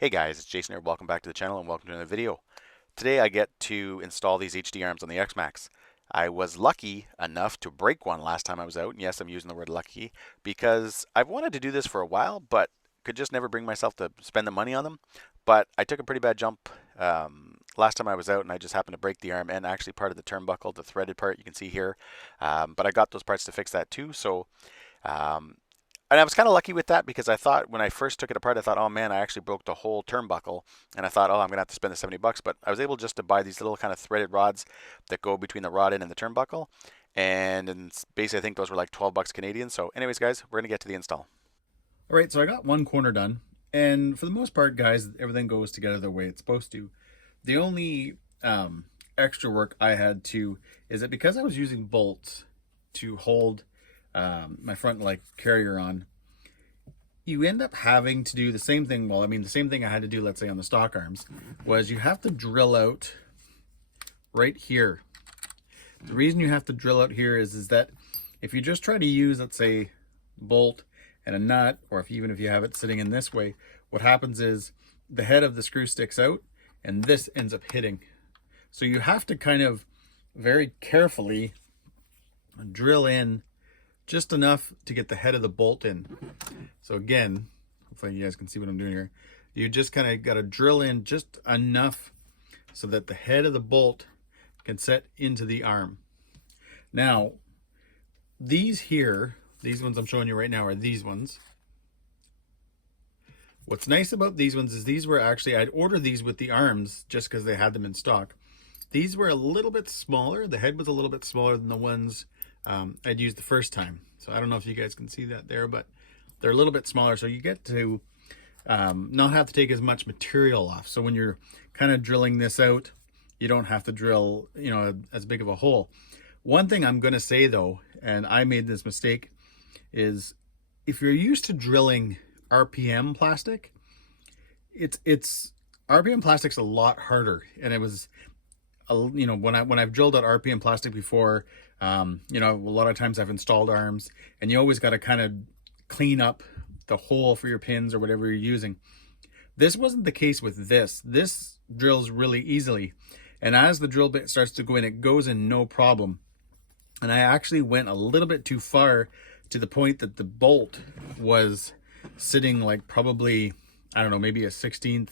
Hey guys, it's Jason here. Welcome back to the channel and welcome to another video. Today I get to install these HD arms on the X-Maxx. I was lucky enough to break one last time I was out, and yes, I'm using the word lucky because I've wanted to do this for a while, but could just never bring myself to spend the money on them. But I took a pretty bad jump last time I was out, and I just happened to break the arm and actually part of the turnbuckle, the threaded part you can see here. But I got those parts to fix that too, so um, and I was kind of lucky with that because I thought when I first took it apart, I thought, oh man, I actually broke the whole turnbuckle. And I thought, oh, I'm going to have to spend the 70 bucks. But I was able just to buy these little kind of threaded rods that go between the rod end and the turnbuckle. And basically, I think those were like 12 bucks Canadian. So, anyways, guys, we're going to get to the install. All right, so I got one corner done, and for the most part, guys, everything goes together the way it's supposed to. The only extra work I had to is that because I was using bolts to hold my front like carrier on, you end up having to do the same thing. Well, I mean, the same thing I had to do, let's say on the stock arms, was you have to drill out right here. The reason you have to drill out here is that if you just try to use, let's say, bolt and a nut, or even if you have it sitting in this way, what happens is the head of the screw sticks out and this ends up hitting. So you have to kind of very carefully drill in just enough to get the head of the bolt in. So again, hopefully you guys can see what I'm doing here. You just kind of got to drill in just enough so that the head of the bolt can set into the arm. Now, these here, these ones I'm showing you right now are these ones. What's nice about these ones is these were actually, I'd ordered these with the arms just because they had them in stock. These were a little bit smaller. The head was a little bit smaller than the ones I'd used the first time. So I don't know if you guys can see that there, but they're a little bit smaller. So you get to not have to take as much material off. So when you're kind of drilling this out, you don't have to drill, as big of a hole. One thing I'm going to say though, and I made this mistake, is if you're used to drilling RPM plastic, it's RPM plastic's a lot harder. And it was, when I've drilled out RPM plastic before, a lot of times I've installed arms, and you always got to kind of clean up the hole for your pins or whatever you're using. This wasn't the case with this. This drills really easily. And as the drill bit starts to go in, it goes in no problem. And I actually went a little bit too far to the point that the bolt was sitting like probably, I don't know, maybe a 16th,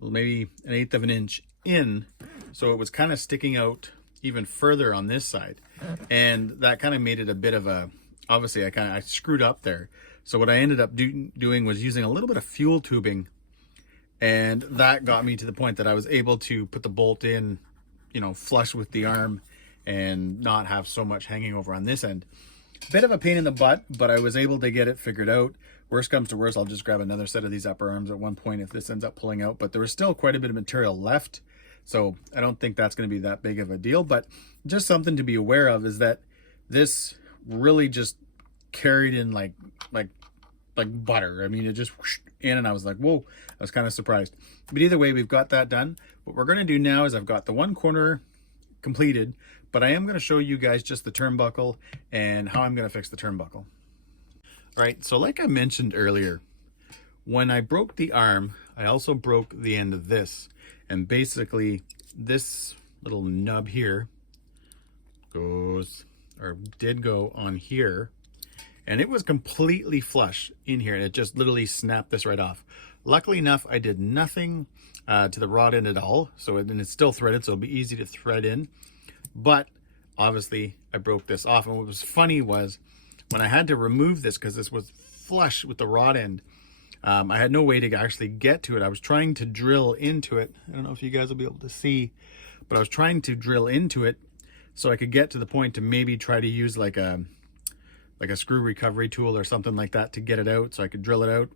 maybe an 1/8 of an inch in. So it was kind of sticking out even further on this side. And that kind of made it a bit of a, obviously I screwed up there. So what I ended up doing was using a little bit of fuel tubing. And that got me to the point that I was able to put the bolt in, flush with the arm and not have so much hanging over on this end. Bit of a pain in the butt, but I was able to get it figured out. Worst comes to worst, I'll just grab another set of these upper arms at one point if this ends up pulling out, but there was still quite a bit of material left. So I don't think that's going to be that big of a deal, but just something to be aware of is that this really just carried in like butter. I mean, it just whoosh in, and I was like, whoa, I was kind of surprised. But either way, we've got that done. What we're going to do now is I've got the one corner completed, but I am going to show you guys just the turnbuckle and how I'm going to fix the turnbuckle. All right, so like I mentioned earlier, when I broke the arm, I also broke the end of this. And basically this little nub here did go on here, and it was completely flush in here, and it just literally snapped this right off. Luckily enough, I did nothing to the rod end at all, and it's still threaded, so it'll be easy to thread in. But obviously I broke this off, and what was funny was when I had to remove this, because this was flush with the rod end, I had no way to actually get to it. I was trying to drill into it. I don't know if you guys will be able to see, but I was trying to drill into it so I could get to the point to maybe try to use like a screw recovery tool or something like that to get it out so I could drill it out.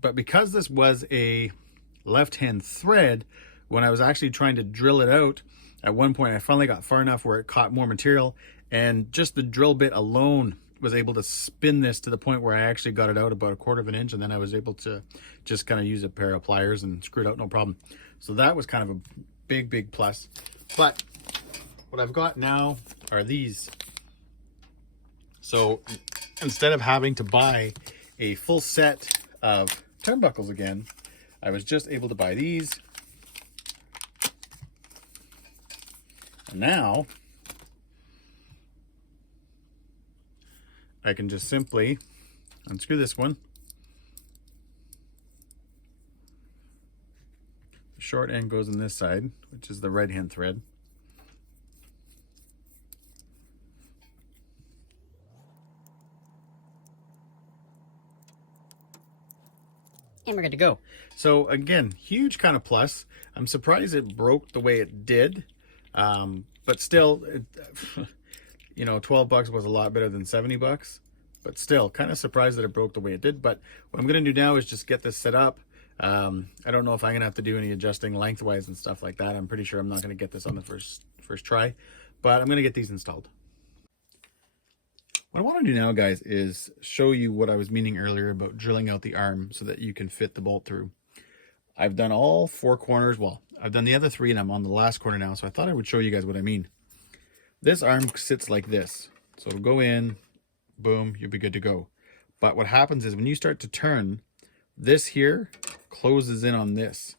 But because this was a left-hand thread, when I was actually trying to drill it out, at one point I finally got far enough where it caught more material, and just the drill bit alone was able to spin this to the point where I actually got it out about 1/4 of an inch, and then I was able to just kind of use a pair of pliers and screw it out no problem. So that was kind of a big plus. But what I've got now are these. So instead of having to buy a full set of turnbuckles again, I was just able to buy these. And now I can just simply unscrew this one. The short end goes on this side, which is the right hand thread. And we're good to go. So again, huge kind of plus. I'm surprised it broke the way it did. But still, you know, 12 bucks was a lot better than 70 bucks. But still, kind of surprised that it broke the way it did. But what I'm going to do now is just get this set up. I don't know if I'm going to have to do any adjusting lengthwise and stuff like that. I'm pretty sure I'm not going to get this on the first try. But I'm going to get these installed. What I want to do now, guys, is show you what I was meaning earlier about drilling out the arm so that you can fit the bolt through. I've done all 4 corners. Well, I've done the other 3 and I'm on the last corner now. So I thought I would show you guys what I mean. This arm sits like this. So it'll go in, boom, you'll be good to go. But what happens is when you start to turn, this here closes in on this.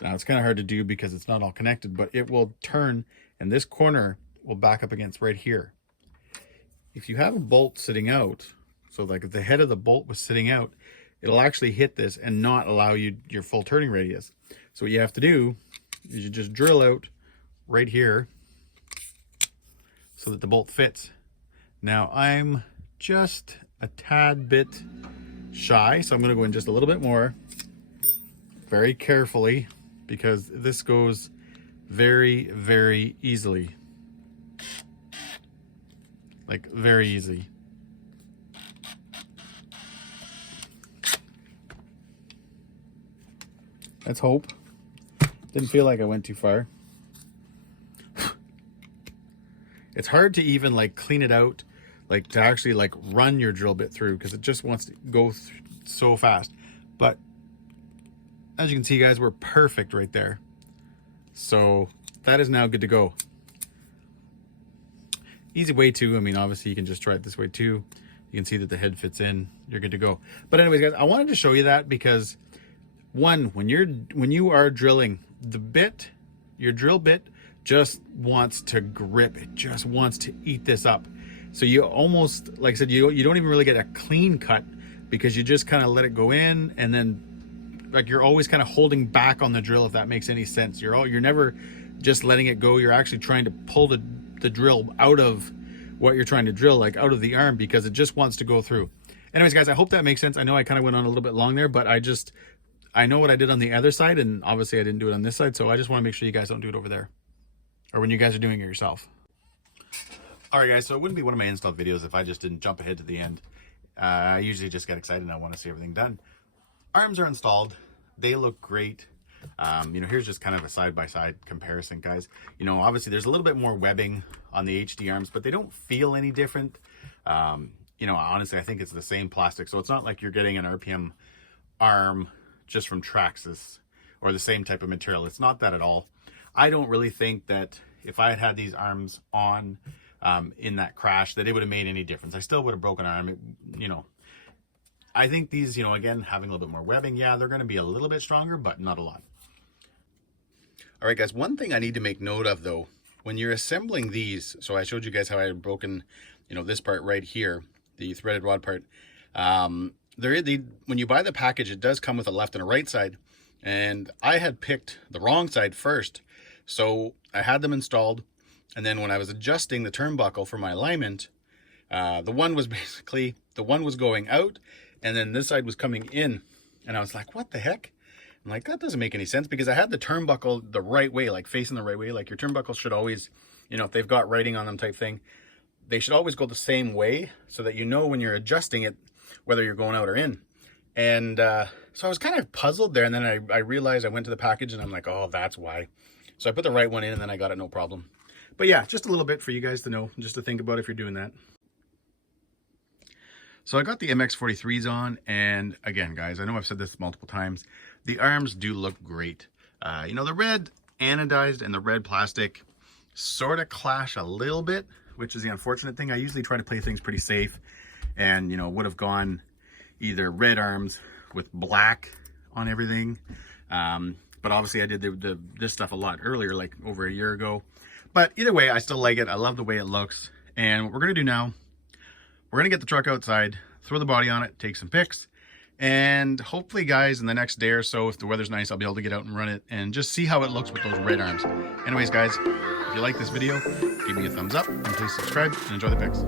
Now it's kind of hard to do because it's not all connected, but it will turn and this corner will back up against right here. If you have a bolt sitting out, so like if the head of the bolt was sitting out, it'll actually hit this and not allow you your full turning radius. So what you have to do is you just drill out right here so that the bolt fits. Now I'm just a tad bit shy, so I'm going to go in just a little bit more, very carefully, because this goes very, very easily. Like very easy. Let's hope. Didn't feel like I went too far. It's hard to even like clean it out, like to actually like run your drill bit through because it just wants to go so fast. But as you can see, guys, we're perfect right there. So that is now good to go. Easy way too. I mean, obviously you can just try it this way too. You can see that the head fits in. You're good to go. But anyways, guys, I wanted to show you that because one, when you are drilling, the bit, your drill bit just wants to grip. It just wants to eat this up. So you almost, like I said, you don't even really get a clean cut because you just kind of let it go in, and then like you're always kind of holding back on the drill, if that makes any sense. You're never just letting it go. You're actually trying to pull the drill out of what you're trying to drill, like out of the arm, because it just wants to go through. Anyways, guys, I hope that makes sense. I know I kind of went on a little bit long there, but I know what I did on the other side, and obviously I didn't do it on this side, so I just want to make sure you guys don't do it over there or when you guys are doing it yourself. All right, guys, so it wouldn't be one of my install videos if I just didn't jump ahead to the end. I usually just get excited and I want to see everything done. Arms are installed. They look great. You know, here's just kind of a side-by-side comparison, guys. You know, obviously there's a little bit more webbing on the HD arms, but they don't feel any different. You know, honestly, I think it's the same plastic. So it's not like you're getting an RPM arm just from Traxxas or the same type of material. It's not that at all. I don't really think that if I had had these arms on in that crash, that it would have made any difference. I still would have broken an arm. You know, I think these, you know, again, having a little bit more webbing, yeah, they're going to be a little bit stronger, but not a lot. All right, guys, one thing I need to make note of, though, when you're assembling these, so I showed you guys how I had broken, you know, this part right here, the threaded rod part. When you buy the package, it does come with a left and a right side, and I had picked the wrong side first, so I had them installed, and then when I was adjusting the turnbuckle for my alignment, the one was going out, and then this side was coming in, and I was like, what the heck? I'm like, that doesn't make any sense, because I had the turnbuckle the right way, like facing the right way. Like your turnbuckles should always, you know, if they've got writing on them type thing, they should always go the same way so that you know when you're adjusting it, whether you're going out or in. And so I was kind of puzzled there, and then I realized, I went to the package and I'm like, oh, that's why. So I put the right one in and then I got it no problem. But yeah, just a little bit for you guys to know, just to think about if you're doing that. So I got the MX43s on, and again, guys, I know I've said this multiple times, the arms do look great. You know, the red anodized and the red plastic sort of clash a little bit, which is the unfortunate thing. I usually try to play things pretty safe, and, you know, would have gone either red arms with black on everything. But obviously I did this stuff a lot earlier, like over a year ago. But either way, I still like it. I love the way it looks. And what we're gonna do now, we're gonna get the truck outside, throw the body on it, take some pics, and hopefully, guys, in the next day or so, if the weather's nice, I'll be able to get out and run it and just see how it looks with those red arms. Anyways, guys, if you like this video, give me a thumbs up and please subscribe and enjoy the pics.